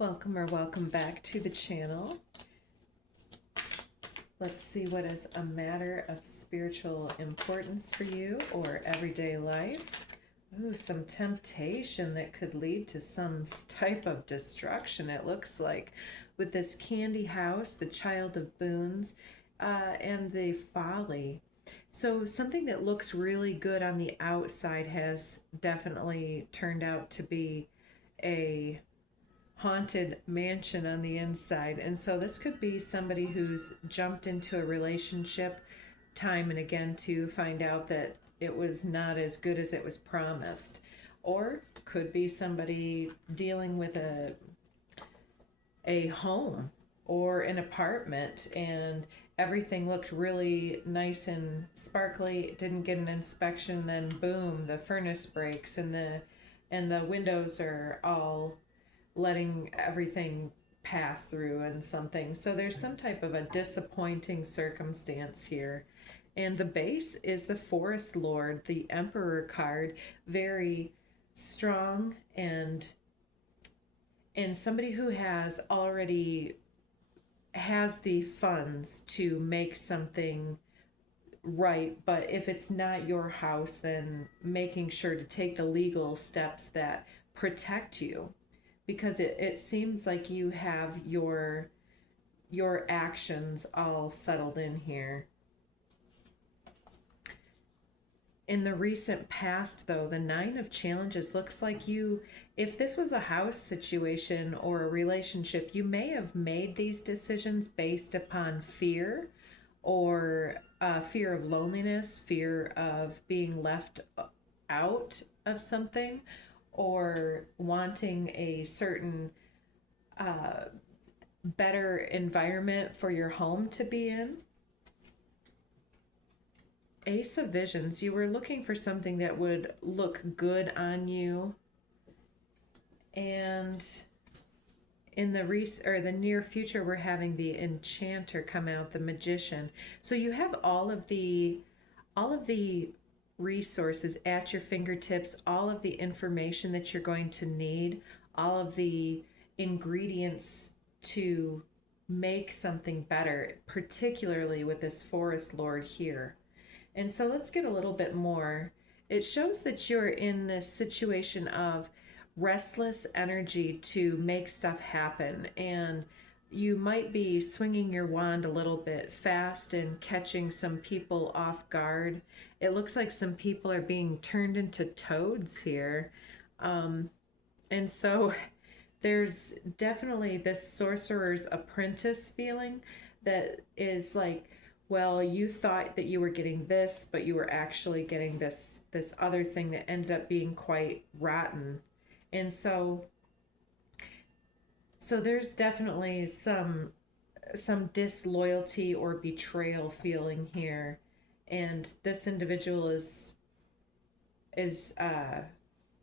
Welcome or welcome back to the channel. Let's see what is a matter of spiritual importance for you or everyday life. Ooh, some temptation that could lead to some type of destruction, it looks like, with this candy house, the child of boons, and the folly. So something that looks really good on the outside has definitely turned out to be a haunted mansion on the inside. And so this could be somebody who's jumped into a relationship time and again to find out that it was not as good as it was promised. Or could be somebody dealing with a home or an apartment and everything looked really nice and sparkly, didn't get an inspection, then boom, the furnace breaks and the windows are all letting everything pass through and something. So there's some type of a disappointing circumstance here. And the base is the Forest Lord, the Emperor card, very strong and somebody who has already has the funds to make something right, but if it's not your house, then making sure to take the legal steps that protect you, because it seems like you have your actions all settled in here. In the recent past, though, the Nine of Challenges looks like you, if this was a house situation or a relationship, you may have made these decisions based upon fear or fear of loneliness, fear of being left out of something, or wanting a certain better environment for your home to be in. Ace of Visions, you were looking for something that would look good on you, and in the near future we're having the Enchanter come out, the Magician. So you have all of the resources at your fingertips, all of the information that you're going to need, all of the ingredients to make something better, particularly with this Forest Lord here. And so let's get a little bit more. It shows that you're in this situation of restless energy to make stuff happen, and you might be swinging your wand a little bit fast and catching some people off guard. It looks like some people are being turned into toads here. And so there's definitely this sorcerer's apprentice feeling that is like, well, you thought that you were getting this, but you were actually getting this other thing that ended up being quite rotten. And so there's definitely some disloyalty or betrayal feeling here, and this individual is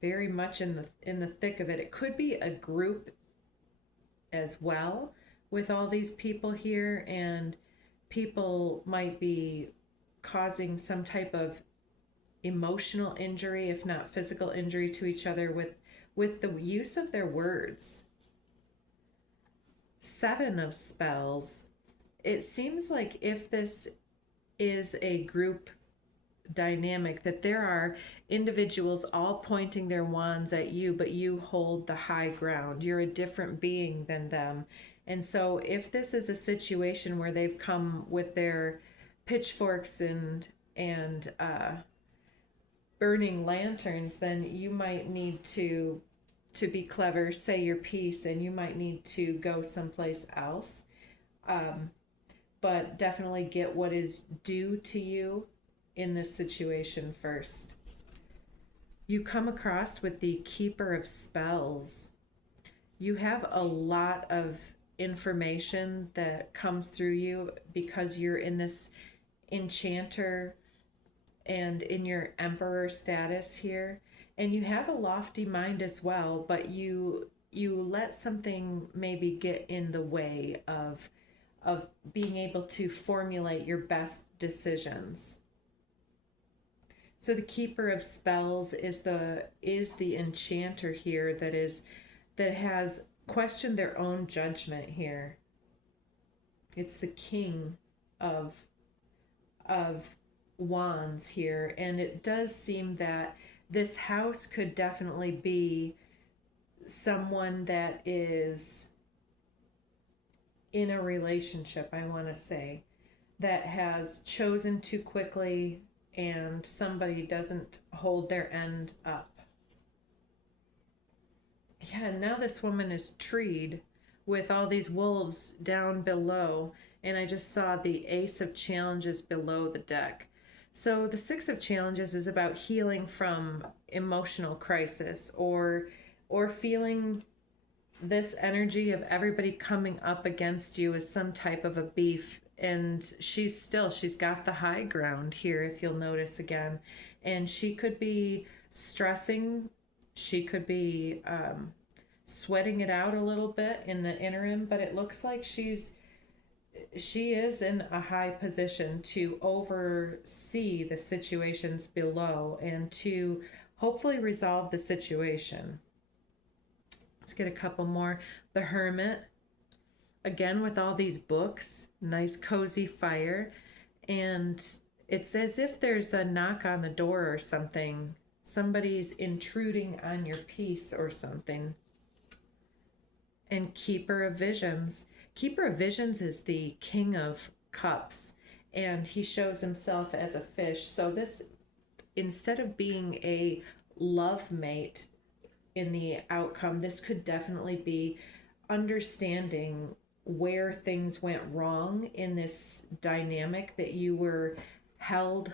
very much in the thick of it. It could be a group as well with all these people here, and people might be causing some type of emotional injury, if not physical injury, to each other with the use of their words. Seven of Spells. It seems like if this is a group dynamic, that there are individuals all pointing their wands at you, but you hold the high ground. You're a different being than them. And so if this is a situation where they've come with their pitchforks and burning lanterns, then you might need to be clever, say your piece, and you might need to go someplace else. But definitely get what is due to you in this situation first. You come across with the Keeper of Spells. You have a lot of information that comes through you because you're in this Enchanter and in your Emperor status here, and you have a lofty mind as well, but you let something maybe get in the way of being able to formulate your best decisions. So the Keeper of Spells is the Enchanter here that has question their own judgment here. It's the king of wands here, and it does seem that this house could definitely be someone that is in a relationship, I want to say, that has chosen too quickly and somebody doesn't hold their end up. Yeah, now this woman is treed with all these wolves down below, and I just saw the Ace of Challenges below the deck. So the Six of Challenges is about healing from emotional crisis or feeling this energy of everybody coming up against you as some type of a beef, and she's got the high ground here, if you'll notice again. And she could be stressing, she could be sweating it out a little bit in the interim, but it looks like she is in a high position to oversee the situations below and to hopefully resolve the situation. Let's get a couple more. The Hermit, again with all these books, nice cozy fire, and it's as if there's a knock on the door or something. Somebody's intruding on your peace or something. And Keeper of Visions. Keeper of Visions is the King of Cups, and he shows himself as a fish. So this, instead of being a love mate in the outcome, this could definitely be understanding where things went wrong in this dynamic, that you were held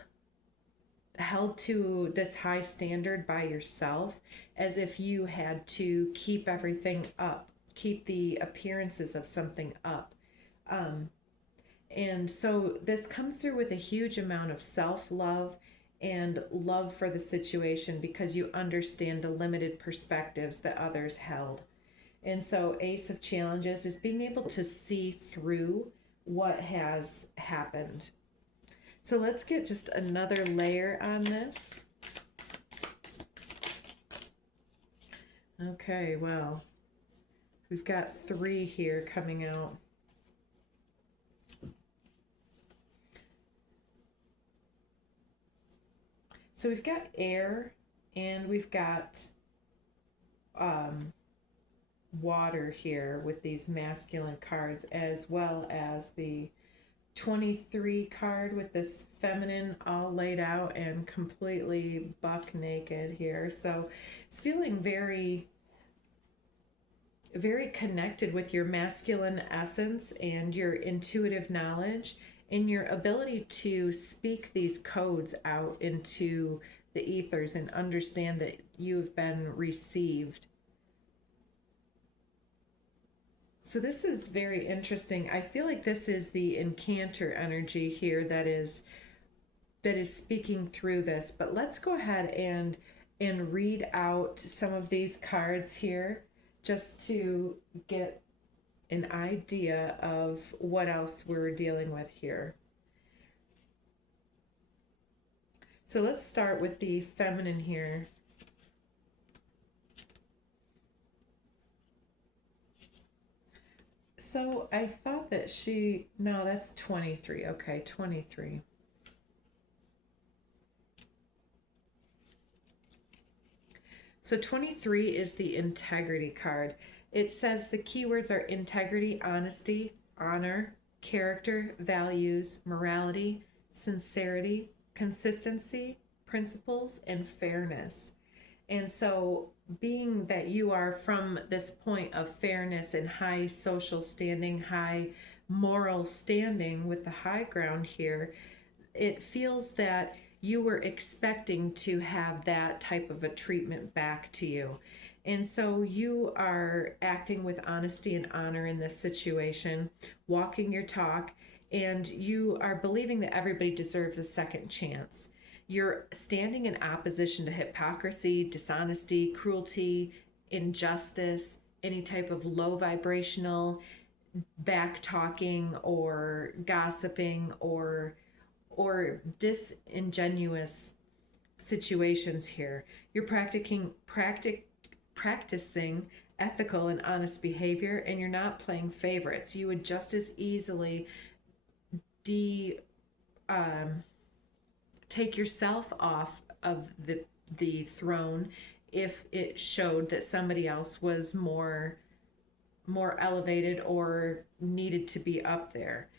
to this high standard by yourself, as if you had to keep everything up, keep the appearances of something up. And so this comes through with a huge amount of self-love and love for the situation, because you understand the limited perspectives that others held. And so Ace of Challenges is being able to see through what has happened. So let's get just another layer on this. Okay, well, we've got 3 here coming out. So we've got air and we've got water here with these masculine cards, as well as the 23 card with this feminine all laid out and completely buck naked here. So it's feeling very, very connected with your masculine essence and your intuitive knowledge and your ability to speak these codes out into the ethers and understand that you've been received. So this is very interesting. I feel like this is the Enchanter energy here that is speaking through this. But let's go ahead and read out some of these cards here, just to get an idea of what else we're dealing with here. So let's start with the feminine here. So I thought that no, that's 23. Okay, 23. So 23 is the integrity card. It says the keywords are integrity, honesty, honor, character, values, morality, sincerity, consistency, principles, and fairness. And so being that you are from this point of fairness and high social standing, high moral standing with the high ground here, it feels that you were expecting to have that type of a treatment back to you. And so you are acting with honesty and honor in this situation, walking your talk, and you are believing that everybody deserves a second chance. You're standing in opposition to hypocrisy, dishonesty, cruelty, injustice, any type of low vibrational back talking or gossiping or disingenuous situations here. You're practicing ethical and honest behavior, and you're not playing favorites. You would just as easily take yourself off of the throne if it showed that somebody else was more elevated or needed to be up there.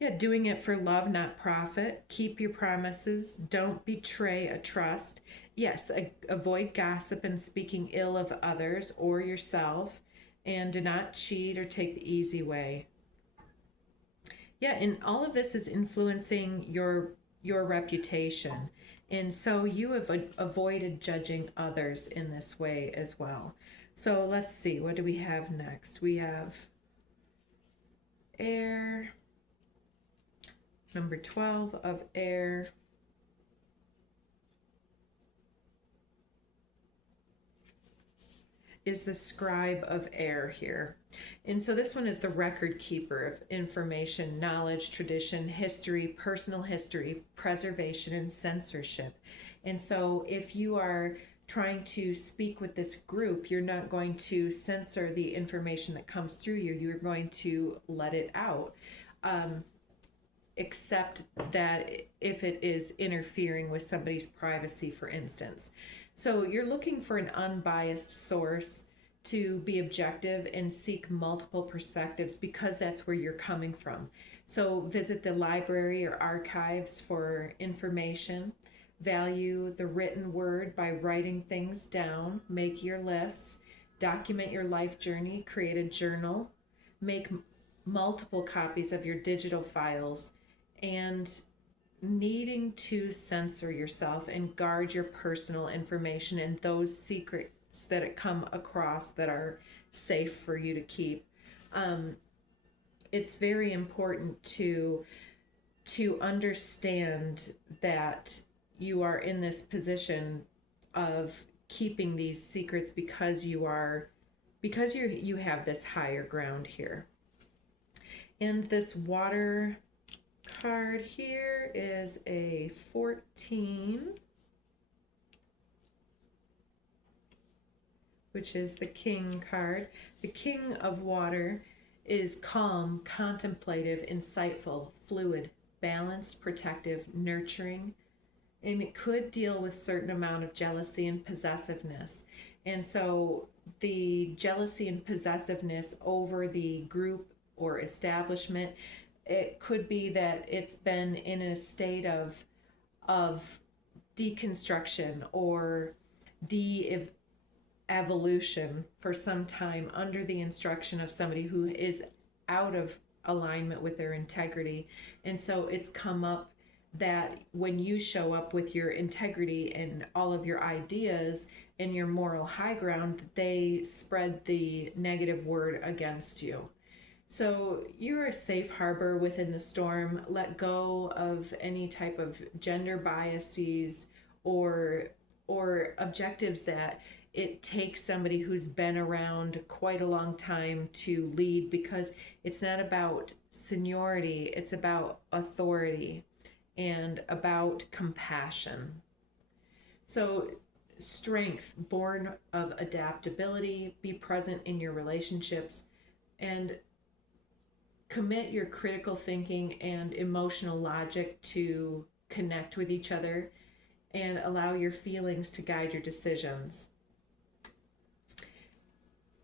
Yeah, doing it for love, not profit. Keep your promises. Don't betray a trust. Yes, avoid gossip and speaking ill of others or yourself, and do not cheat or take the easy way. Yeah, and all of this is influencing your reputation. And so you have avoided judging others in this way as well. So let's see, what do we have next? We have air, number 12 of air. Is the scribe of air here. And so this one is the record keeper of information, knowledge, tradition, history, personal history, preservation, and censorship. And so if you are trying to speak with this group, you're not going to censor the information that comes through you. You're going to let it out. Except that if it is interfering with somebody's privacy, for instance. So you're looking for an unbiased source to be objective and seek multiple perspectives because that's where you're coming from. So visit the library or archives for information. Value the written word by writing things down. Make your lists. Document your life journey. Create a journal. Make multiple copies of your digital files. And needing to censor yourself and guard your personal information and those secrets that it come across that are safe for you to keep. It's very important to understand that you are in this position of keeping these secrets because you have this higher ground here. And this water card here is a 14, which is the King card. The King of Water is calm, contemplative, insightful, fluid, balanced, protective, nurturing, and it could deal with certain amount of jealousy and possessiveness. And so the jealousy and possessiveness over the group or establishment, it could be that it's been in a state of deconstruction or de-evolution for some time under the instruction of somebody who is out of alignment with their integrity. And so it's come up that when you show up with your integrity and all of your ideas and your moral high ground, they spread the negative word against you. So you're a safe harbor within the storm. Let go of any type of gender biases or objectives that it takes somebody who's been around quite a long time to lead, because it's not about seniority, it's about authority and about compassion. So strength, born of adaptability, be present in your relationships, and commit your critical thinking and emotional logic to connect with each other and allow your feelings to guide your decisions.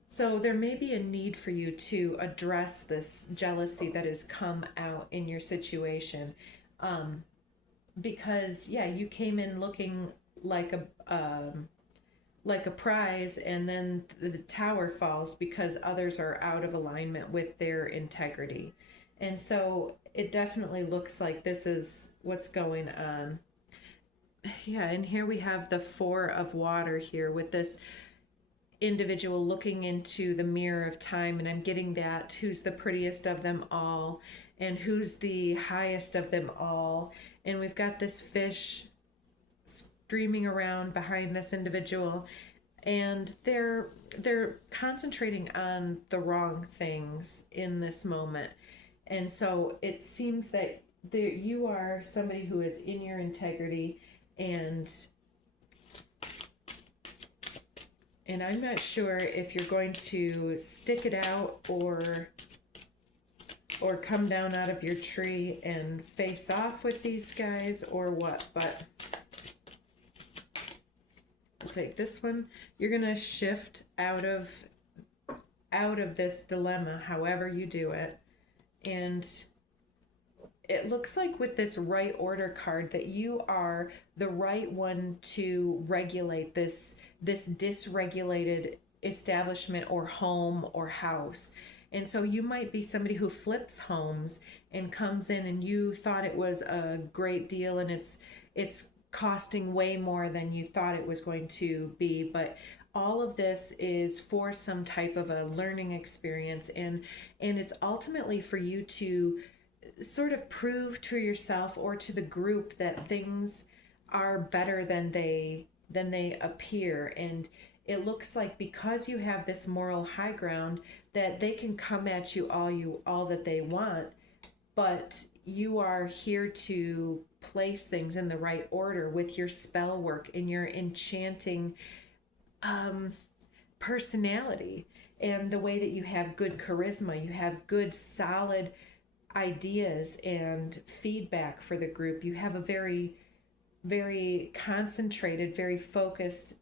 So there may be a need for you to address this jealousy that has come out in your situation, because you came in looking like a prize, and then the tower falls because others are out of alignment with their integrity. And so it definitely looks like this is what's going on. Yeah, and here we have the 4 of water here with this individual looking into the mirror of time, and I'm getting that who's the prettiest of them all and who's the highest of them all. And we've got this fish streaming around behind this individual, and they're concentrating on the wrong things in this moment. And so it seems that you are somebody who is in your integrity, and And I'm not sure if you're going to stick it out or come down out of your tree and face off with these guys or what, but I'll take this one. You're gonna shift out of this dilemma however you do it. And it looks like with this right order card that you are the right one to regulate this dysregulated establishment or home or house. And so you might be somebody who flips homes and comes in and you thought it was a great deal and it's costing way more than you thought it was going to be, but all of this is for some type of a learning experience, and it's ultimately for you to sort of prove to yourself or to the group that things are better than they appear. And it looks like because you have this moral high ground that they can come at you all that they want, but you are here to place things in the right order with your spell work and your enchanting personality, and the way that you have good charisma, you have good solid ideas and feedback for the group. You have a very, very concentrated, very focused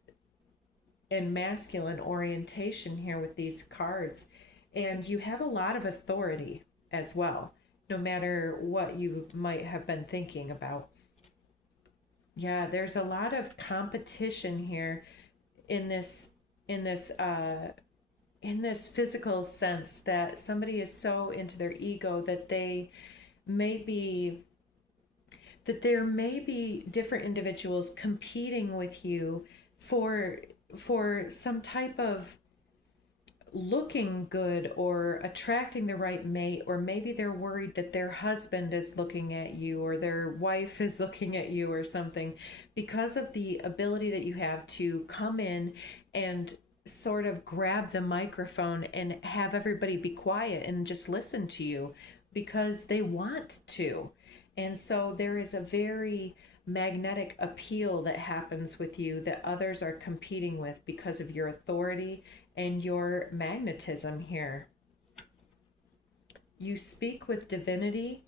and masculine orientation here with these cards. And you have a lot of authority as well, no matter what you might have been thinking about. Yeah, there's a lot of competition here in this physical sense, that somebody is so into their ego that there may be different individuals competing with you for some type of looking good or attracting the right mate, or maybe they're worried that their husband is looking at you or their wife is looking at you or something, because of the ability that you have to come in and sort of grab the microphone and have everybody be quiet and just listen to you because they want to. And so there is a very magnetic appeal that happens with you that others are competing with because of your authority and your magnetism here. You speak with divinity,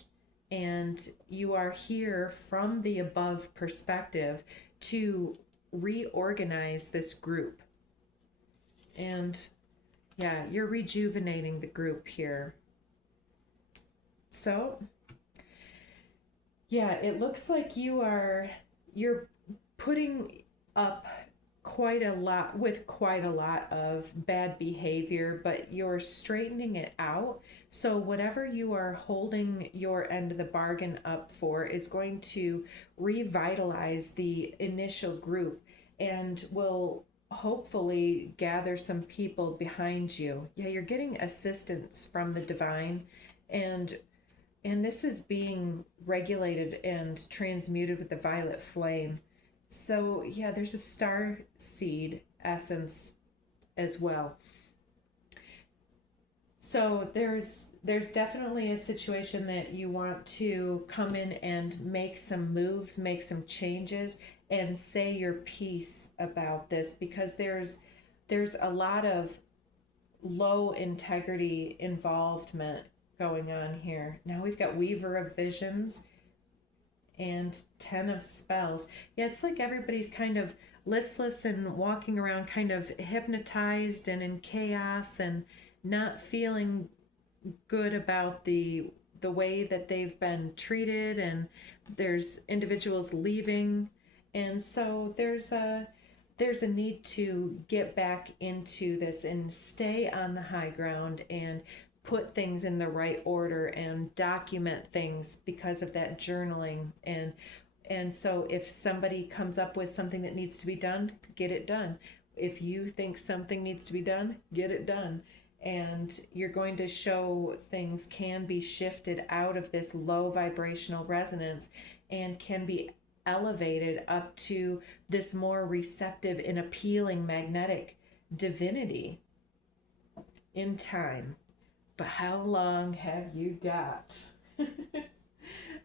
and you are here from the above perspective to reorganize this group. And yeah, you're rejuvenating the group here. So yeah, it looks like you're putting up quite a lot of bad behavior, but you're straightening it out. So whatever you are holding your end of the bargain up for is going to revitalize the initial group and will hopefully gather some people behind you. Yeah, you're getting assistance from the divine, and this is being regulated and transmuted with the violet flame. So yeah, there's a star seed essence as well. So there's definitely a situation that you want to come in and make some moves, make some changes, and say your piece about this, because there's a lot of low integrity involvement going on here. Now we've got Weaver of Visions and 10 of Spells. Yeah, it's like everybody's kind of listless and walking around kind of hypnotized and in chaos and not feeling good about the way that they've been treated, and there's individuals leaving, and so there's a need to get back into this and stay on the high ground and put things in the right order and document things because of that journaling. And so if somebody comes up with something that needs to be done, get it done. If you think something needs to be done, get it done. And you're going to show things can be shifted out of this low vibrational resonance and can be elevated up to this more receptive and appealing magnetic divinity in time. But how long have you got?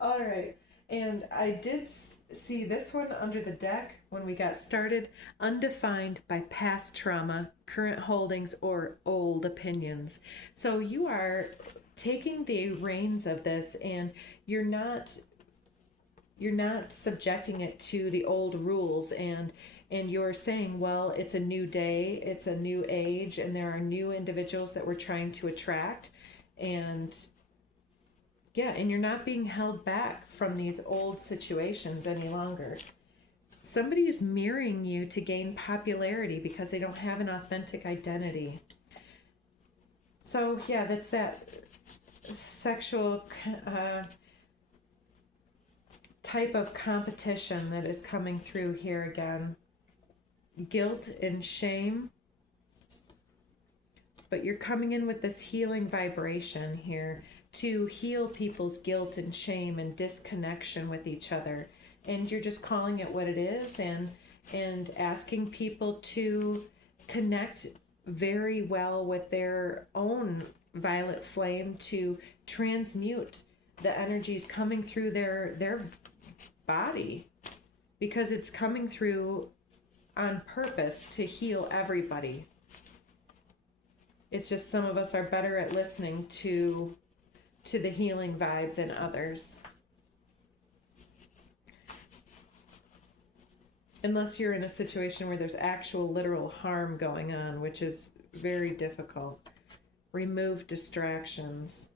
All right. And I did see this one under the deck when we got started: undefined by past trauma, current holdings, or old opinions. So you are taking the reins of this, and you're not subjecting it to the old rules, and you're saying, well, it's a new day, it's a new age, and there are new individuals that we're trying to attract. And yeah, and you're not being held back from these old situations any longer. Somebody is mirroring you to gain popularity because they don't have an authentic identity. So yeah, that's that sexual type of competition that is coming through here again. Guilt and shame. But you're coming in with this healing vibration here to heal people's guilt and shame and disconnection with each other. And you're just calling it what it is, and asking people to connect very well with their own violet flame to transmute the energies coming through their body, because it's coming through on purpose to heal everybody. It's just some of us are better at listening to the healing vibe than others. Unless you're in a situation where there's actual literal harm going on, which is very difficult. Remove distractions.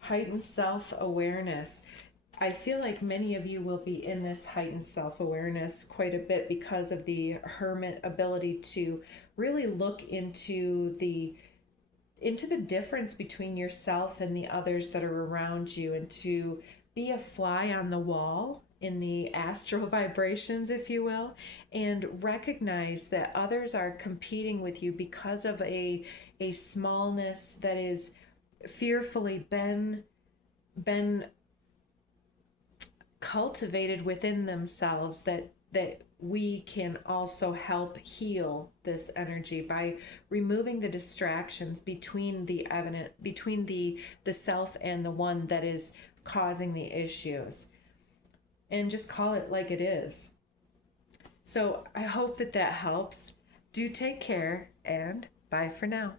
Heightened self-awareness. I feel like many of you will be in this heightened self-awareness quite a bit because of the hermit ability to really look into the difference between yourself and the others that are around you, and to be a fly on the wall in the astral vibrations, if you will, and recognize that others are competing with you because of a smallness that is fearfully been cultivated within themselves, that we can also help heal this energy by removing the distractions between the self and the one that is causing the issues, and just call it like it is. So I hope that helps. Do take care, and bye for now.